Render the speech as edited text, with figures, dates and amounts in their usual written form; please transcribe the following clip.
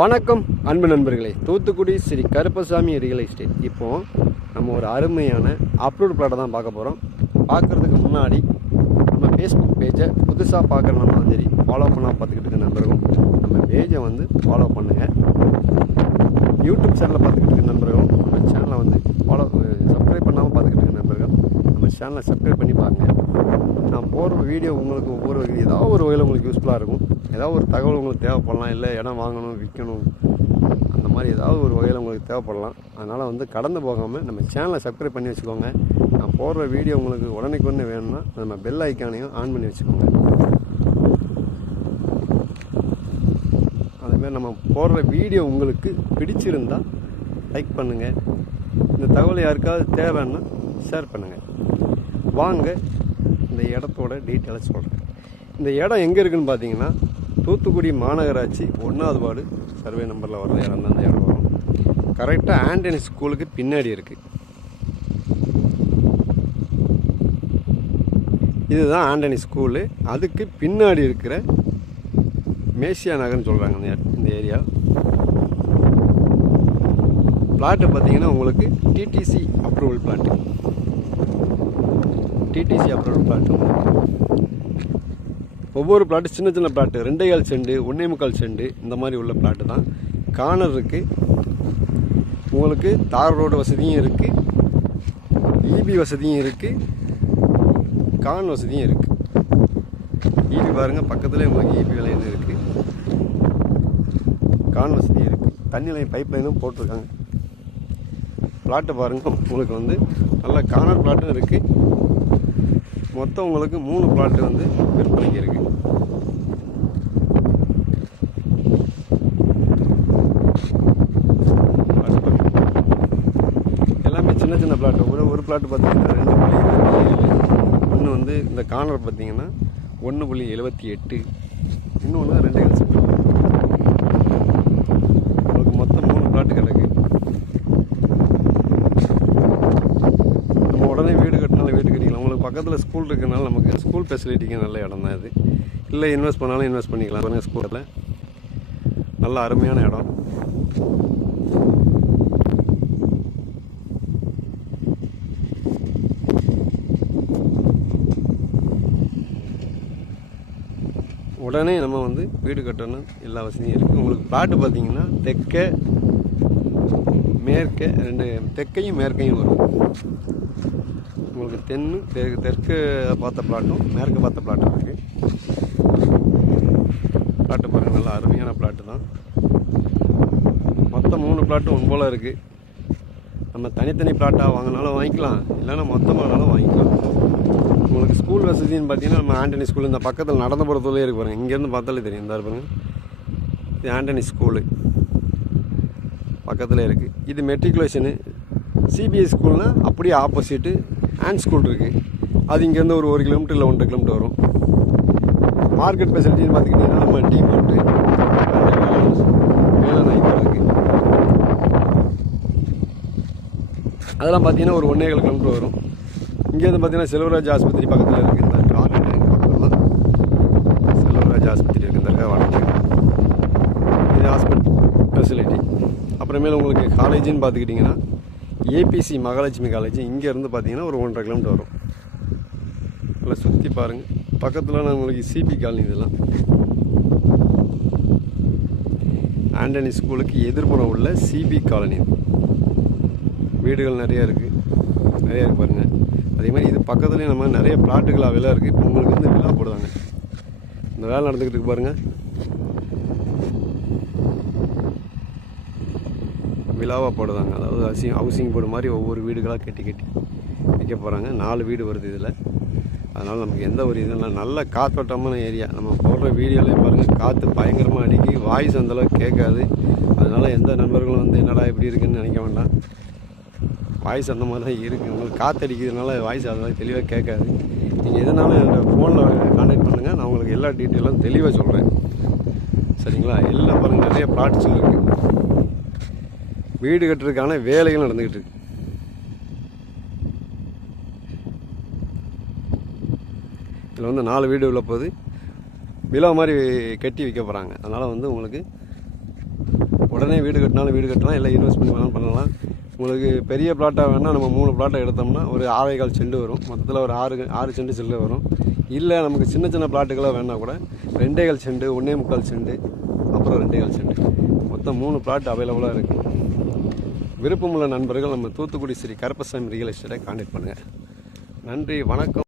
வணக்கம் அன்பு நண்பர்களே, தூத்துக்குடி ஸ்ரீ கருப்பசாமி ரியல் எஸ்டேட். இப்போது நம்ம ஒரு அருமையான அப்ரூவ்ட் பிளாட்டை தான் பார்க்க போகிறோம். பார்க்குறதுக்கு முன்னாடி நம்ம ஃபேஸ்புக் பேஜை புதுசாக பார்க்குறனாலும் சரி, ஃபாலோ பண்ணால் பார்த்துக்கிட்டு இருக்க நண்பர்களும் நம்ம பேஜை வந்து ஃபாலோ பண்ணுங்கள். யூடியூப் சேனலில் பார்த்துக்கிட்டு இருக்க நண்பர்களும் நம்ம சேனலை வந்து சப்ஸ்கிரைப் பண்ணாமல் பார்த்துக்கிட்டு இருக்க நண்பர்கள் நம்ம சேனலை சப்ஸ்கிரைப் பண்ணி பாருங்கள். நான் போடுற வீடியோ உங்களுக்கு ஒவ்வொரு ஏதாவது ஒரு வகையில் உங்களுக்கு யூஸ்ஃபுல்லாக இருக்கும். ஏதாவது ஒரு தகவல் உங்களுக்கு தேவைப்படலாம், இல்லை இடம் வாங்கணும் விற்கணும் அந்த மாதிரி ஏதாவது ஒரு வகையில் உங்களுக்கு தேவைப்படலாம். அதனால் வந்து கடந்து போகாமல் நம்ம சேனலை சப்ஸ்கிரைப் பண்ணி வச்சுக்கோங்க. நான் போடுற வீடியோ உங்களுக்கு உடனே வேணும்னா நம்ம பெல் ஐக்கானையும் ஆன் பண்ணி வச்சுக்கோங்க. அதேமாதிரி நம்ம போடுற வீடியோ உங்களுக்கு பிடிச்சிருந்தால் லைக் பண்ணுங்கள். இந்த தகவல் யாருக்காவது தேவைன்னா ஷேர் பண்ணுங்கள். வாங்க இந்த இடத்தோட டீட்டெயிலை சொல்கிறேன். இந்த இடம் எங்கே இருக்குதுன்னு பார்த்தீங்கன்னா, தூத்துக்குடி மாநகராட்சி 1வது வார்டு சர்வே நம்பரில் வர்ற இடம் தான். அந்த இடம் வரும் கரெக்டாக ஆண்டனி ஸ்கூலுக்கு பின்னாடி இருக்குது. இதுதான் ஆண்டனி ஸ்கூலு. அதுக்கு பின்னாடி இருக்கிற மேசியா நகர்னு சொல்கிறாங்க இந்த ஏரியா. பிளாட்டு பார்த்தீங்கன்னா உங்களுக்கு DTC approval plot. DTC approval plot ஒவ்வொரு பிளாட்டு சின்ன சின்ன பிளாட்டு 2.5 சென்ட் 1.25 சென்ட் இந்த மாதிரி உள்ள பிளாட்டு தான். கார்னர் இருக்குது. உங்களுக்கு தார் ரோடு வசதியும் இருக்குது, இபி வசதியும் இருக்குது, கான் வசதியும் இருக்குது. இபி பாருங்கள், பக்கத்துலேயே உங்களுக்கு இபி லைன் இருக்குது, கான் வசதியும் இருக்குது, தண்ணி லைன் பைப் லைனும் போட்டிருக்காங்க. பிளாட்டு பாருங்கள், உங்களுக்கு வந்து நல்ல கார்னர் பிளாட்டும் இருக்குது. மொத்தம் உங்களுக்கு 3 பிளாட்டு வந்து விற்பனைக்கு இருக்குது. எல்லாமே சின்ன சின்ன பிளாட்டு. ஒரு பிளாட்டு பார்த்தீங்கன்னா 2.27. ஒன்று வந்து இந்த கார்னர் பார்த்தீங்கன்னா 1.78. இன்னொன்று 2.5 சென்ட். உங்களுக்கு மொத்தம் 3 பிளாட்டு கிடக்கு. நம்ம உடனே வீடு கட்டினாலும் வீடு கட்டிக்கலாம். உங்களுக்கு பக்கத்தில் ஸ்கூல் இருக்கிறனால நமக்கு ஸ்கூல் ஃபெசிலிட்டிக்கு நல்ல இடம் தான் இது. இல்லை இன்வெஸ்ட் பண்ணாலும் இன்வெஸ்ட் பண்ணிக்கலாம். பாருங்கள், ஸ்கூலில் நல்ல அருமையான இடம். உடனே நம்ம வந்து வீடு கட்டணும், எல்லா வசதியும் இருக்குது. உங்களுக்கு பிளாட்டு பார்த்தீங்கன்னா தெற்க மேற்க 2 தெற்கையும் மேற்கையும் வரும். உங்களுக்கு தெற்கு பார்த்த பிளாட்டும் மேற்கு பார்த்த பிளாட்டும் இருக்குது. பிளாட்டு பாருங்கள், நல்லா அருமையான பிளாட்டு தான். மொத்தம் 3 பிளாட்டு ஒன்று போல் இருக்குது. நம்ம தனித்தனி பிளாட்டாக வாங்கினாலும் வாங்கிக்கலாம், இல்லைன்னா மொத்தமானாலும் வாங்கிக்கலாம். உங்களுக்கு ஸ்கூல் வசதின்னு பார்த்தீங்கன்னா, நம்ம ஆண்டனி ஸ்கூல் இந்த பக்கத்தில் நடந்து போகிறதுலேயே இருக்கு பாருங்கள். இங்கேருந்து பார்த்தாலே தெரியும். இந்த பாருங்கள், இது ஆண்டனி ஸ்கூலு பக்கத்தில் இருக்குது. இது மெட்ரிகுலேஷனு. சிபிஎஸ் ஸ்கூல்னால் அப்படியே ஆப்போசிட்டு ஆண்ட் ஸ்கூல் இருக்குது. அது இங்கேருந்து ஒரு 1 கிலோமீட்டர் இல்லை 1.5 கிலோமீட்டர் வரும். மார்க்கெட் ஃபெசிலிட்டின்னு பார்த்துக்கிட்டிங்கன்னா, நம்ம டிமார்ட்டு வேளாண் இருக்குது. அதெல்லாம் பார்த்தீங்கன்னா ஒரு 1.25 கிலோமீட்டர் வரும். இங்கேருந்து பார்த்தீங்கன்னா செல்வராஜ் ஆஸ்பத்திரி பக்கத்தில் இருக்குது. இந்த கார்னர் பக்கத்தில் தான் செல்வராஜ் ஆஸ்பத்திரி இருக்குது. இந்த இருக்க வடக்கு இது ஹாஸ்பிட்டல் ஃபெசிலிட்டி. அப்புறமேல உங்களுக்கு காலேஜின்னு பார்த்துக்கிட்டிங்கன்னா ஏபிசி மகாலட்சுமி காலேஜ் இங்கேருந்து பார்த்தீங்கன்னா ஒரு 1.5 கிலோமீட்டர் வரும். நல்லா சுற்றி பாருங்கள். பக்கத்தில் உங்களுக்கு சிபி காலனி. இதெல்லாம் ஆண்டனி ஸ்கூலுக்கு எதிர்ப்புறம் உள்ள சிபி காலனி. வீடுகள் நிறையா இருக்குது பாருங்கள். அதே மாதிரி இது பக்கத்துலேயும் நம்ம நிறைய பிளாட்டுகள் விலை இருக்குது. இப்போ உங்களுக்கு வந்து விழா போடுவாங்க. இந்த வேலை நடந்துக்கிட்டு இருக்கு பாருங்கள். விழாவாக போடுவாங்க. அதாவது ஹவுசிங் போர்டு மாதிரி ஒவ்வொரு வீடுகளாக கட்டி வைக்க போகிறாங்க. 4 வீடு வருது இதில். அதனால் நமக்கு எந்த ஒரு இதெல்லாம் நல்ல காற்றோட்டமான ஏரியா. நம்ம போடுற வீடியோலையும் பாருங்கள், காற்று பயங்கரமாக அடிக்கி, வாய்ஸ் அந்தளவுக்கு கேட்காது. அதனால் எந்த நண்பர்களும் வந்து என்னடா இப்படி இருக்குதுன்னு நினைக்க வேண்டாம். வாய்ஸ் அந்த மாதிரி தான் இருக்குது. உங்களுக்கு காற்று அடிக்கிறதுனால வாய்ஸ் அதெல்லாம் தெளிவாக கேட்காது. நீங்கள் எதனாலும் என்னோடய ஃபோனில் கான்டாக்ட் பண்ணுங்கள். நான் உங்களுக்கு எல்லா டீட்டெயிலும் தெளிவாக சொல்கிறேன். சரிங்களா? எல்லாம் பாருங்கள், நிறைய பிளாட்ஸ் இருக்குது. வீடு கட்டுறதுக்கான வேலைகள் நடந்துக்கிட்டு இருக்கு. இதில் வந்து 4 வீடு உள்ள போது விழா மாதிரி கட்டி வைக்க போகிறாங்க. அதனால் வந்து உங்களுக்கு உடனே வீடு கட்டினாலும் வீடு கட்டலாம், இல்லை இன்வெஸ்ட் பண்ணி வேணாலும் பண்ணலாம். உங்களுக்கு பெரிய பிளாட்டாக வேணால் நம்ம 3 பிளாட்டை எடுத்தோம்னா ஒரு 6.25 செண்டு வரும். மொத்தத்தில் ஒரு 6 செண்டு சில்லு வரும். இல்லை நமக்கு சின்ன சின்ன பிளாட்டுகளாக வேணால் கூட 2.25 செண்டு, 1.25 செண்டு, அப்புறம் 2.25 செண்டு, மொத்தம் 3 பிளாட் அவைலபிளாக இருக்குது. விருப்பமுள்ள நண்பர்கள் நம்ம தூத்துக்குடி ஸ்ரீ கருப்பசாமி ரியல் எஸ்டேட்டை கான்டாக்ட் பண்ணுங்கள். நன்றி, வணக்கம்.